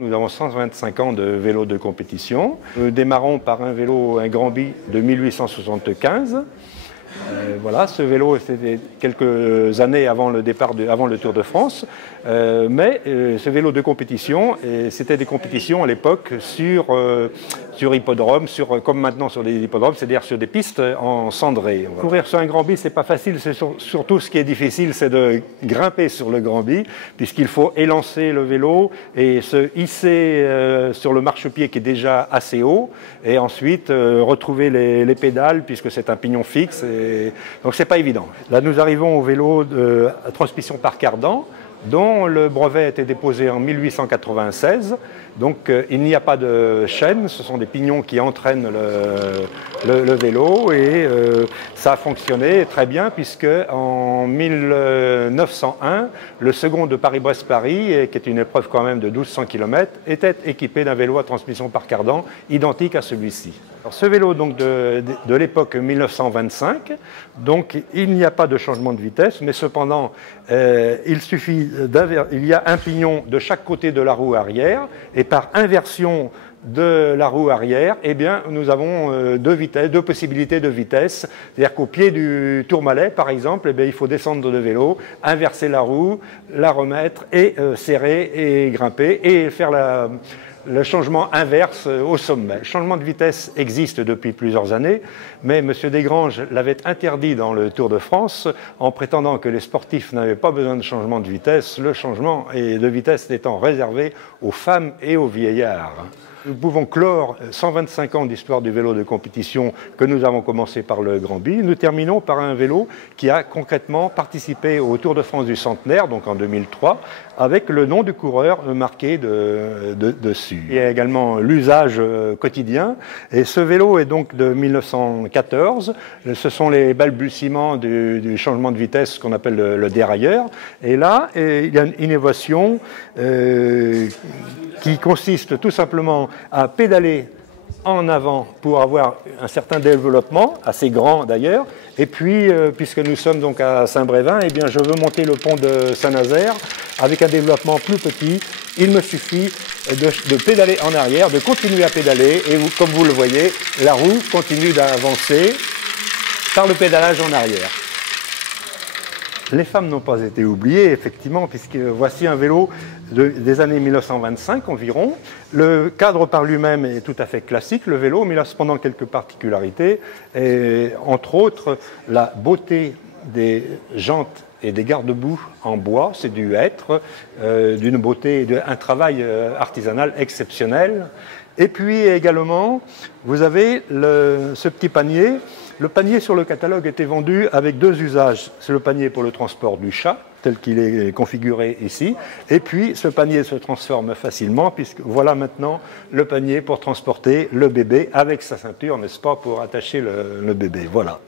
Nous avons 125 ans de vélo de compétition. Nous démarrons par un vélo, un Grand-Bi de 1875. Voilà, ce vélo, c'était quelques années avant le départ, avant le Tour de France. Mais ce vélo de compétition, c'était des compétitions à l'époque sur hippodrome, comme maintenant sur des hippodromes, c'est-à-dire sur des pistes en cendré. Courir sur un Grand-Bi, c'est pas facile. Surtout ce qui est difficile, c'est de grimper sur le Grand-Bi, puisqu'il faut élancer le vélo et se hisser sur le marchepied qui est déjà assez haut, et ensuite retrouver les pédales, puisque c'est un pignon fixe. Donc c'est pas évident. Là, nous arrivons au vélo de transmission par cardan, dont le brevet a été déposé en 1896. Donc il n'y a pas de chaîne, ce sont des pignons qui entraînent le vélo, et ça a fonctionné très bien, puisque en 1901, le second de Paris-Brest-Paris, qui est une épreuve quand même de 1200 km, était équipé d'un vélo à transmission par cardan identique à celui-ci. Ce vélo donc de l'époque 1925, donc il n'y a pas de changement de vitesse, mais cependant il y a un pignon de chaque côté de la roue arrière, et par inversion de la roue arrière, eh bien, nous avons deux possibilités de vitesse. C'est-à-dire qu'au pied du tourmalet, par exemple, eh bien, il faut descendre de vélo, inverser la roue, la remettre et serrer et grimper et faire le changement inverse au sommet. Le changement de vitesse existe depuis plusieurs années, mais M. Desgranges l'avait interdit dans le Tour de France en prétendant que les sportifs n'avaient pas besoin de changement de vitesse, le changement de vitesse étant réservé aux femmes et aux vieillards. Nous pouvons clore 125 ans d'histoire du vélo de compétition que nous avons commencé par le Grand-Bi. Nous terminons par un vélo qui a concrètement participé au Tour de France du centenaire, donc en 2003, avec le nom du coureur marqué dessus. Il y a également l'usage quotidien. Et ce vélo est donc de 1914. Ce sont les balbutiements du changement de vitesse qu'on appelle le dérailleur. Et là, il y a une innovation qui consiste tout simplement à pédaler en avant pour avoir un certain développement, assez grand d'ailleurs. Et puis, puisque nous sommes donc à Saint-Brévin, eh bien, je veux monter le pont de Saint-Nazaire avec un développement plus petit. Il me suffit de pédaler en arrière, de continuer à pédaler, et comme vous le voyez, la roue continue d'avancer par le pédalage en arrière. Les femmes n'ont pas été oubliées, effectivement, puisque voici un vélo des années 1925 environ. Le cadre par lui-même est tout à fait classique, le vélo, mais il a cependant quelques particularités, et entre autres la beauté des jantes et des garde-boue en bois, c'est du hêtre, d'une beauté, un travail artisanal exceptionnel. Et puis également, vous avez ce petit panier. Le panier sur le catalogue était vendu avec deux usages. C'est le panier pour le transport du chat, tel qu'il est configuré ici. Et puis, ce panier se transforme facilement, puisque voilà maintenant le panier pour transporter le bébé avec sa ceinture, n'est-ce pas, pour attacher le bébé. Voilà.